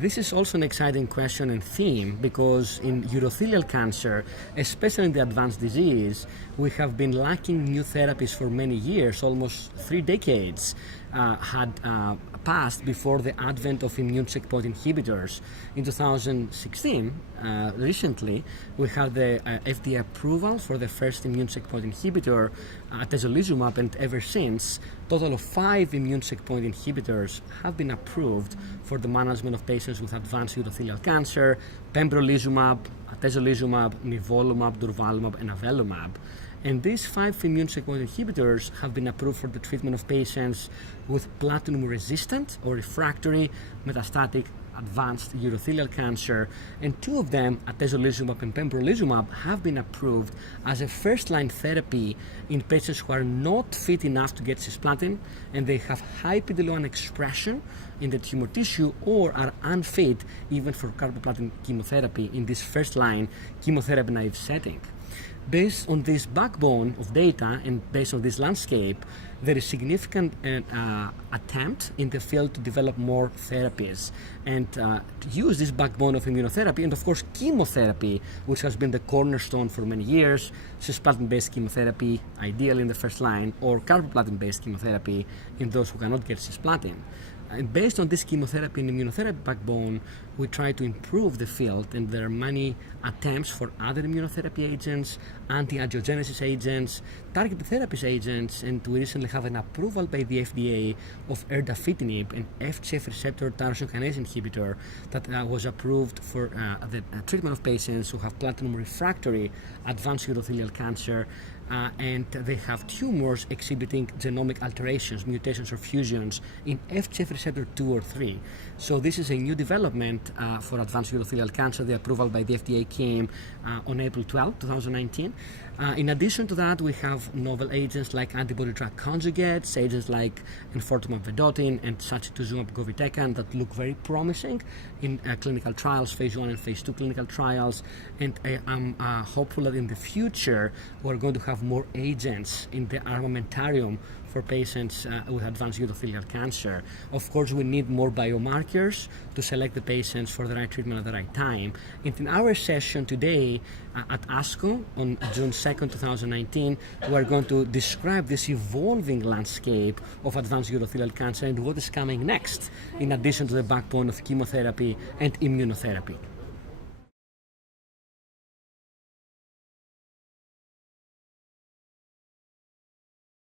This is also an exciting question and theme because in urothelial cancer, especially in the advanced disease, we have been lacking new therapies for many years, almost 3 decades had passed before the advent of immune checkpoint inhibitors. In 2016, recently, we had the FDA approval for the first immune checkpoint inhibitor, atezolizumab, and ever since, total of 5 immune checkpoint inhibitors have been approved for the management of patients with advanced urothelial cancer: pembrolizumab, atezolizumab, nivolumab, durvalumab, and avelumab. And these 5 immune checkpoint inhibitors have been approved for the treatment of patients with platinum-resistant or refractory metastatic advanced urothelial cancer, and 2 of them, atezolizumab and pembrolizumab, have been approved as a first-line therapy in patients who are not fit enough to get cisplatin and they have high PD-L1 expression in the tumor tissue or are unfit even for carboplatin chemotherapy in this first-line chemotherapy-naive setting. Based on this backbone of data and based on this landscape, there is significant attempt in the field to develop more therapies and to use this backbone of immunotherapy and of course chemotherapy, which has been the cornerstone for many years, cisplatin-based chemotherapy ideal in the first line, or carboplatin-based chemotherapy in those who cannot get cisplatin. And based on this chemotherapy and immunotherapy backbone, we try to improve the field, and there are many attempts for other immunotherapy agents, anti-angiogenesis agents, targeted therapies agents, and we recently have an approval by the FDA of erdafitinib, an FGF receptor tyrosine kinase inhibitor that was approved for the treatment of patients who have platinum refractory advanced urothelial cancer, and they have tumors exhibiting genomic alterations, mutations or fusions in FGF receptor 2 or 3. So this is a new development for advanced urothelial cancer. The approval by the FDA came on April 12, 2019. In addition to that, we have novel agents like antibody-drug conjugates, agents like enfortumab vedotin and sacituzumab govitecan that look very promising in clinical trials, phase 1 and phase 2 clinical trials. And I'm hopeful that in the future we're going to have more agents in the armamentarium for patients with advanced urothelial cancer. Of course, we need more biomarkers to select the patients for the right treatment at the right time. And in our session today at ASCO on June 2nd, 2019, we're going to describe this evolving landscape of advanced urothelial cancer and what is coming next, in addition to the backbone of chemotherapy and immunotherapy.